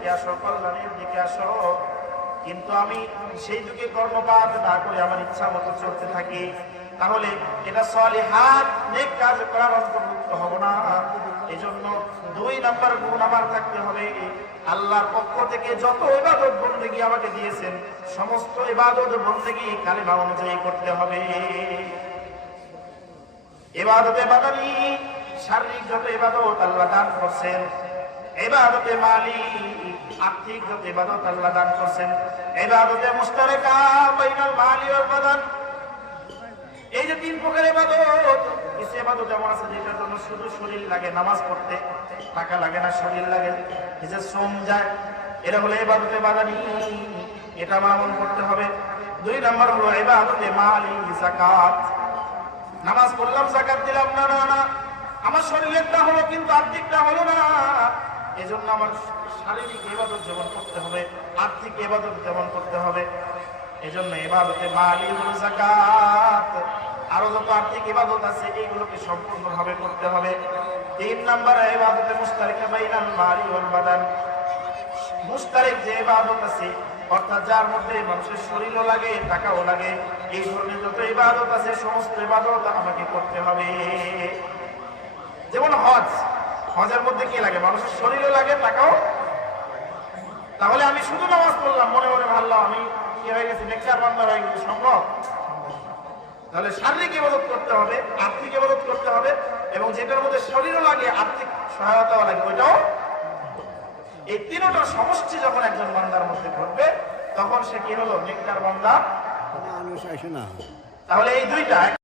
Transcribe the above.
দিকে আসো, কল্যাণের দিকে আসো। কিন্তু আমি সেই দিকে কর্মপাত না করে আমার ইচ্ছা মতো চলতে থাকি, তাহলে এটা সলিহাত নেক কাজ করার অন্তর্ভুক্ত হব না। এজন্য 2 নাম্বার গুণ আমার থাকতে হবে, আল্লাহর পক্ষ থেকে যত ইবাদত বন্দেগী আমাকে দিয়েছেন সমস্ত ইবাদত বন্দেগী কালিমা অনুযায়ী করতে হবে। ইবাদতে বাদানি শারীরিক যত ইবাদত আল্লাহ দান করছেন, ইবাদতে মালি আর্থিক যত ইবাদত আল্লাহ দান করছেন, ইবাদতে মুশতারাকা বাইনাল মালি ওয়াল বাদান, এই যে 3 প্রকার ইবাদত। কিছু ইবাদত এমন আছে যেটার জন্য শুধু শরীর লাগে, নামাজ পড়তে টাকা লাগে না, শরীর লাগে, এই যে শ্রম যায়, এটা হলো ইবাদতে বাদানি, এটা আমার আমল করতে হবে। 2 নাম্বার হলো ইবাদতে মালি যাকাত। নামাজ পড়লাম, যাকাত দিলাম না, না না, আমার শরীরেরটা হলো কিন্তু আর্থিকটা হলো না। এজন্য আমার শারীরিক ইবাদত যেমন করতে হবে, আর্থিক ইবাদত যেমন করতে হবে। এজন্য ইবাদতে মালি ওয়াল যাকাত, আরো যত আর্থিক ইবাদত আছে এইগুলোকে সম্পূর্ণভাবে করতে হবে। 3 নম্বরে ইবাদতে মুশতারিকা বাইনাল মালি ওয়াল বাদান। মুশতারিক যে ইবাদত আছে, অর্থাৎ যার মধ্যে মানুষের শরীরও লাগে, টাকাও লাগে, এই ধরনের যত ইবাদত আছে সমস্ত ইবাদত আমাকে করতে হবে। যেমন হজ, হজের মধ্যে কি লাগে? মানুষের শরীরও লাগে, টাকাও। তাহলে আমি শুধু নামাজ পড়লাম, মনে মনে ভাবলাম আমি কি হয়ে গেছি, নেককার বান্দা হয়ে গেছি, সম্ভব? তাহলে শারীরিক ইবাদত করতে হবে, আর্থিক ইবাদত করতে হবে, এবং যেটার মধ্যে শরীরও লাগে, আর্থিক সহায়তাও লাগে, ওইটাও। এই 3টার সমষ্টি যখন একজন বান্দার মধ্যে ঘটবে তখন সে কি হলো? নেককার বান্দা। তাহলে এই 2টা